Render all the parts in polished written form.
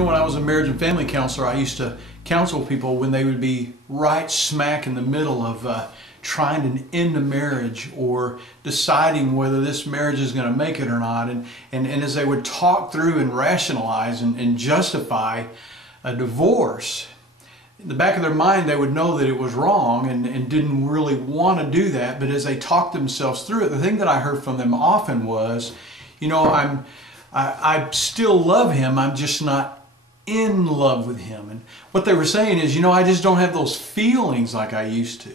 know, when I was a marriage and family counselor, I used to counsel people when they would be right smack in the middle of trying to end a marriage or deciding whether this marriage is going to make it or not. And as they would talk through and rationalize and justify a divorce, in the back of their mind they would know that it was wrong and didn't really want to do that. But as they talked themselves through it, the thing that I heard from them often was, you know, I still love him, I'm just not in love with him. And what they were saying is, you know, I just don't have those feelings like I used to.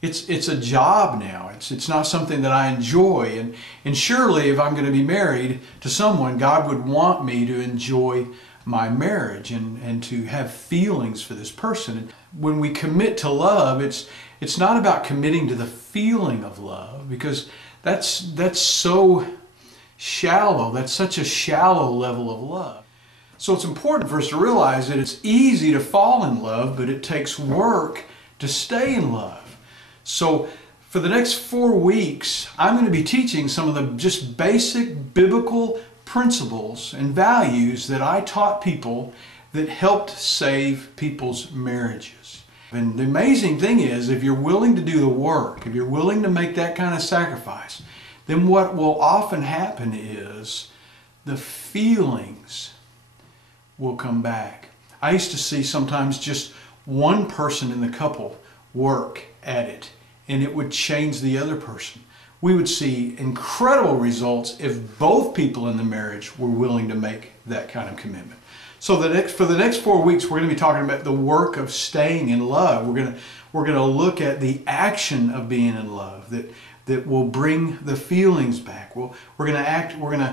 It's a job now. It's not something that I enjoy. And surely if I'm going to be married to someone, God would want me to enjoy my marriage and to have feelings for this person. And when we commit to love, it's not about committing to the feeling of love, because that's so shallow. That's such a shallow level of love. So it's important for us to realize that it's easy to fall in love, but it takes work to stay in love. So for the next 4 weeks, I'm going to be teaching some of the just basic biblical principles and values that I taught people that helped save people's marriages. And the amazing thing is, if you're willing to do the work, if you're willing to make that kind of sacrifice, then what will often happen is the feelings will come back. I used to see sometimes just one person in the couple work at it, and it would change the other person. We would see incredible results if both people in the marriage were willing to make that kind of commitment. So for the next 4 weeks, we're going to be talking about the work of staying in love. We're going to look at the action of being in love that will bring the feelings back. We're going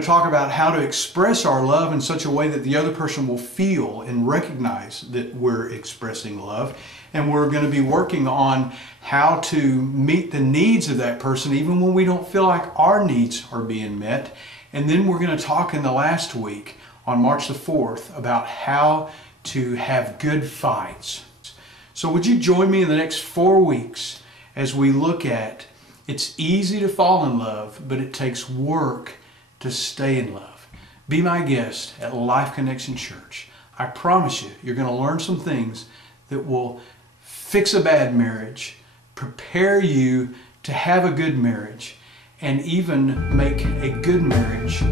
to talk about how to express our love in such a way that the other person will feel and recognize that we're expressing love. And we're going to be working on how to meet the needs of that person even when we don't feel like our needs are being met. And then we're going to talk in the last week on March the 4th about how to have good fights. So would you join me in the next 4 weeks as we look at it's easy to fall in love, but it takes work to stay in love. Be my guest at Life Connection Church. I promise you, you're going to learn some things that will fix a bad marriage, prepare you to have a good marriage, and even make a good marriage